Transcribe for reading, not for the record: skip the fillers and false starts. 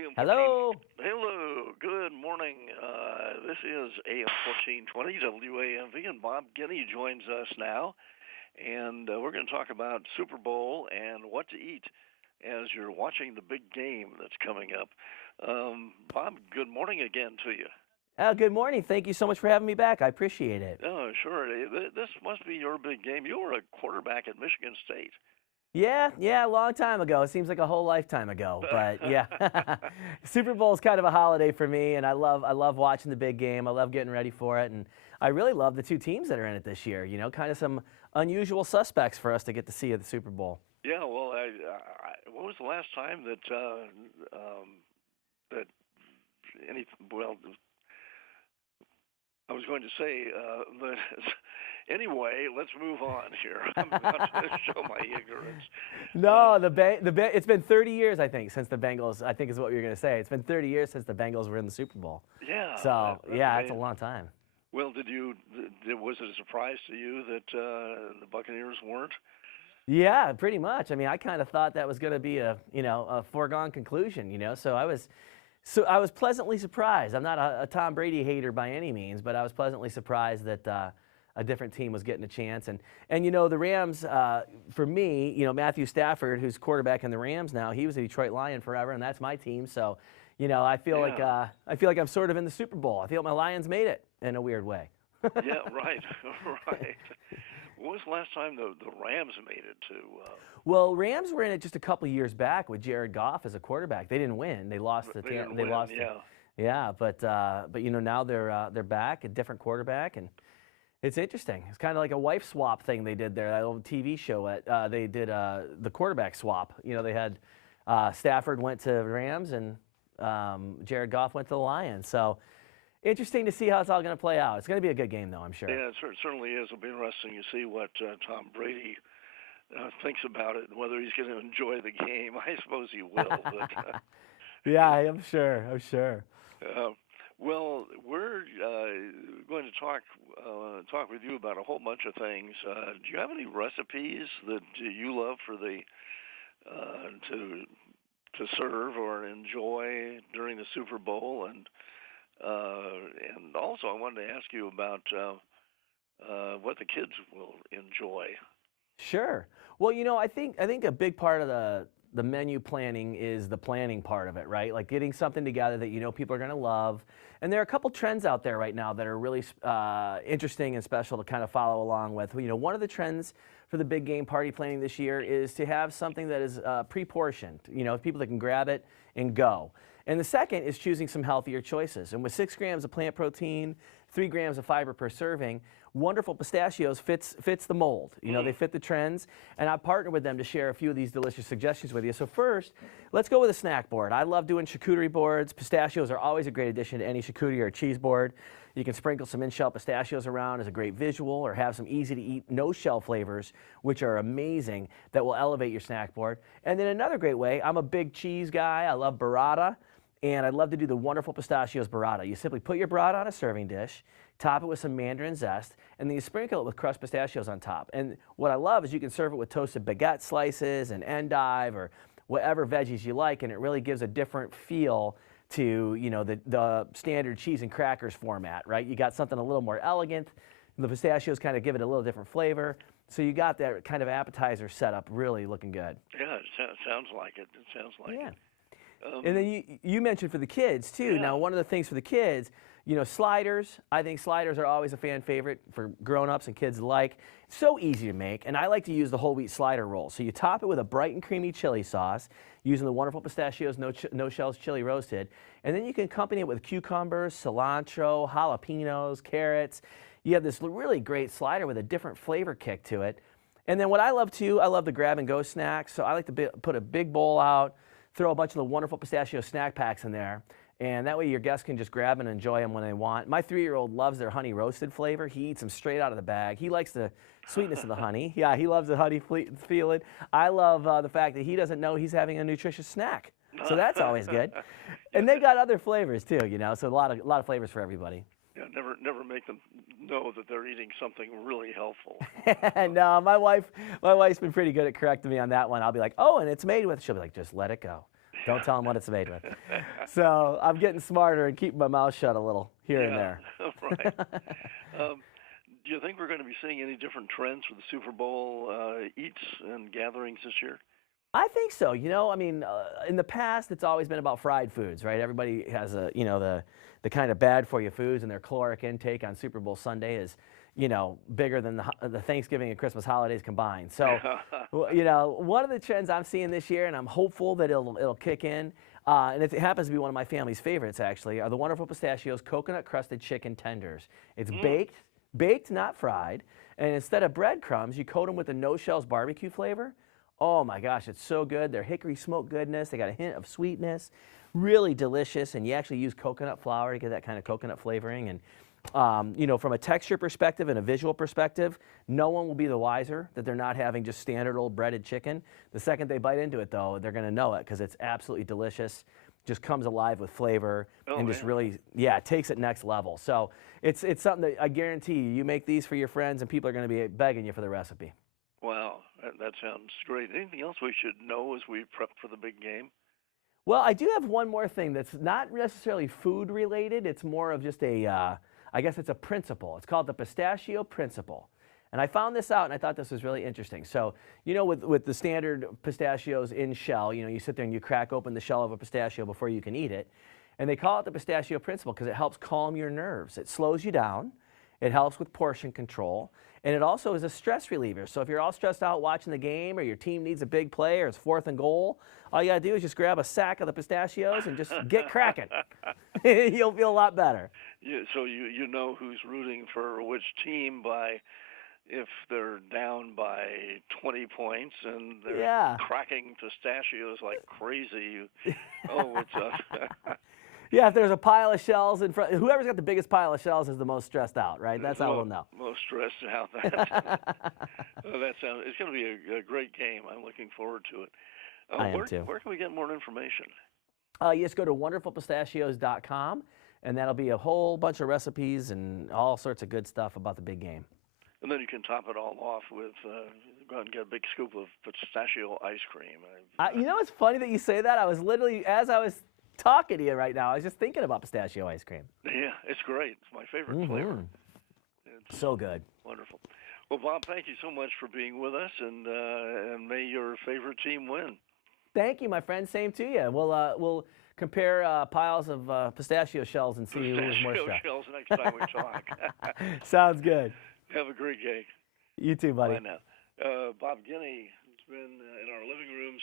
AM 14. Hello. Hello, good morning. This is AM 1420 WAMV, and Bob Guiney joins us now. And we're going to talk about Super Bowl and what to eat as you're watching the big game that's coming up. Bob, good morning again to you. Good morning. Thank you so much for having me back. I appreciate it. Oh, sure. This must be your big game. You were a quarterback at Michigan State. Yeah, a long time ago. It seems like a whole lifetime ago, but yeah. Super Bowl is kind of a holiday for me, and I love watching the big game. I love getting ready for it, and I really love the two teams that are in it this year. You know, kind of some unusual suspects for us to get to see at the Super Bowl. Yeah, well, when was the last time that that any well? I was going to say, but anyway, let's move on here. I'm not going to show my ignorance. No, it's been 30 years, I think, since the Bengals, I think is what you're going to say. It's been 30 years since the Bengals were in the Super Bowl. Yeah. So, yeah, it's a long time. Well, was it a surprise to you that the Buccaneers weren't? Yeah, pretty much. I mean, I kind of thought that was going to be a foregone conclusion, So I was pleasantly surprised. I'm not a Tom Brady hater by any means, but I was pleasantly surprised that a different team was getting a chance. And the Rams, for me, Matthew Stafford, who's quarterback in the Rams now, he was a Detroit Lion forever, and that's my team. So, I feel like I'm sort of in the Super Bowl. I feel my Lions made it in a weird way. Yeah, right, right. When was the last time the Rams made it to? Well, Rams were in it just a couple of years back with Jared Goff as a quarterback. They didn't win. They lost the. They lost. Yeah, but now they're back, a different quarterback, and it's interesting. It's kind of like a wife swap thing they did there. That old TV show. They did the quarterback swap. They had Stafford went to Rams and Jared Goff went to the Lions. So. Interesting to see how it's all going to play out. It's going to be a good game, though, I'm sure. Yeah, it certainly is. It'll be interesting to see what Tom Brady thinks about it and whether he's going to enjoy the game. I suppose he will. But, yeah, I'm sure. Well, we're going to talk with you about a whole bunch of things. Do you have any recipes that you love for the to serve or enjoy during the Super Bowl? And also, I wanted to ask you about what the kids will enjoy. Sure. Well, I think a big part of the menu planning is the planning part of it, right? Like getting something together that people are going to love. And there are a couple trends out there right now that are really interesting and special to kind of follow along with. One of the trends for the big game party planning this year is to have something that is pre-portioned, people that can grab it and go. And the second is choosing some healthier choices. And with 6 grams of plant protein, 3 grams of fiber per serving, Wonderful Pistachios fits the mold. They fit the trends. And I've partnered with them to share a few of these delicious suggestions with you. So first, let's go with a snack board. I love doing charcuterie boards. Pistachios are always a great addition to any charcuterie or cheese board. You can sprinkle some in-shell pistachios around as a great visual, or have some easy-to-eat no-shell flavors, which are amazing, that will elevate your snack board. And then another great way, I'm a big cheese guy. I love burrata. And I'd love to do the Wonderful Pistachios burrata. You simply put your burrata on a serving dish, top it with some mandarin zest, and then you sprinkle it with crushed pistachios on top. And what I love is you can serve it with toasted baguette slices and endive or whatever veggies you like, and it really gives a different feel to the standard cheese and crackers format, right? You got something a little more elegant. The pistachios kind of give it a little different flavor. So you got that kind of appetizer setup really looking good. Yeah, it sounds like it. It sounds like it. And then you mentioned for the kids, too. Yeah. Now, one of the things for the kids, sliders. I think sliders are always a fan favorite for grown-ups and kids alike. So easy to make, and I like to use the whole wheat slider roll. So you top it with a bright and creamy chili sauce using the Wonderful Pistachios No Shells Chili Roasted. And then you can accompany it with cucumbers, cilantro, jalapenos, carrots. You have this really great slider with a different flavor kick to it. And then what I love, too, I love the grab-and-go snacks. So I like to put a big bowl out, throw a bunch of the Wonderful Pistachio snack packs in there, and that way your guests can just grab and enjoy them when they want. My 3-year-old loves their honey roasted flavor. He eats them straight out of the bag. He likes the sweetness of the honey. Yeah, he loves the honey feeling. I love the fact that he doesn't know he's having a nutritious snack. So that's always good. And they've got other flavors too, so a lot of flavors for everybody. Yeah, never make them know that they're eating something really helpful. No, my wife's been pretty good at correcting me on that one. I'll be like, oh, and it's made with. She'll be like, just let it go. Don't tell them what it's made with. So I'm getting smarter and keeping my mouth shut a little here and there. Right. Do you think we're going to be seeing any different trends for the Super Bowl eats and gatherings this year? I think so. You know, I mean, in the past, it's always been about fried foods, right? Everybody has the kind of bad for you foods, and their caloric intake on Super Bowl Sunday is, bigger than the Thanksgiving and Christmas holidays combined. So, one of the trends I'm seeing this year, and I'm hopeful that it'll kick in, and it happens to be one of my family's favorites actually, are the wonderful Pistachios coconut crusted chicken tenders. It's baked, not fried, and instead of breadcrumbs, you coat them with the no shells barbecue flavor. Oh my gosh, it's so good. They're hickory smoked goodness. They got a hint of sweetness, really delicious, and you actually use coconut flour to get that kind of coconut flavoring. And from a texture perspective and a visual perspective, no one will be the wiser that they're not having just standard old breaded chicken. The second they bite into it, though, they're going to know it because it's absolutely delicious. Just comes alive with flavor and just really, it takes it next level. So it's something that I guarantee you make these for your friends and people are going to be begging you for the recipe. Wow, that sounds great. Anything else we should know as we prep for the big game? Well, I do have one more thing that's not necessarily food related. It's more of just I guess it's a principle. It's called the Pistachio Principle. And I found this out and I thought this was really interesting. So, with the standard pistachios in shell, you sit there and you crack open the shell of a pistachio before you can eat it. And they call it the Pistachio Principle because it helps calm your nerves. It slows you down. It helps with portion control. And it also is a stress reliever. So if you're all stressed out watching the game or your team needs a big play or it's 4th and goal, all you got to do is just grab a sack of the pistachios and just get cracking. You'll feel a lot better. So you know who's rooting for which team if they're down by 20 points and they're cracking pistachios like crazy. Yeah, if there's a pile of shells in front, whoever's got the biggest pile of shells is the most stressed out, right? That's how we'll know. Most stressed out. It's going to be a great game. I'm looking forward to it. I am too. Where can we get more information? You just go to wonderfulpistachios.com, and that'll be a whole bunch of recipes and all sorts of good stuff about the big game. And then you can top it all off with go out and get a big scoop of pistachio ice cream. It's funny that you say that. I was literally, as I was talking to you right now, I was just thinking about pistachio ice cream. Yeah, it's great. It's my favorite flavor. It's so good. Wonderful. Well, Bob, thank you so much for being with us, and may your favorite team win. Thank you, my friend. Same to you. We'll compare piles of pistachio shells and see who's more stressed. Pistachio shells next time we talk. Sounds good. Have a great day. You too, buddy. Bye now. Bob Guiney has been in our living rooms.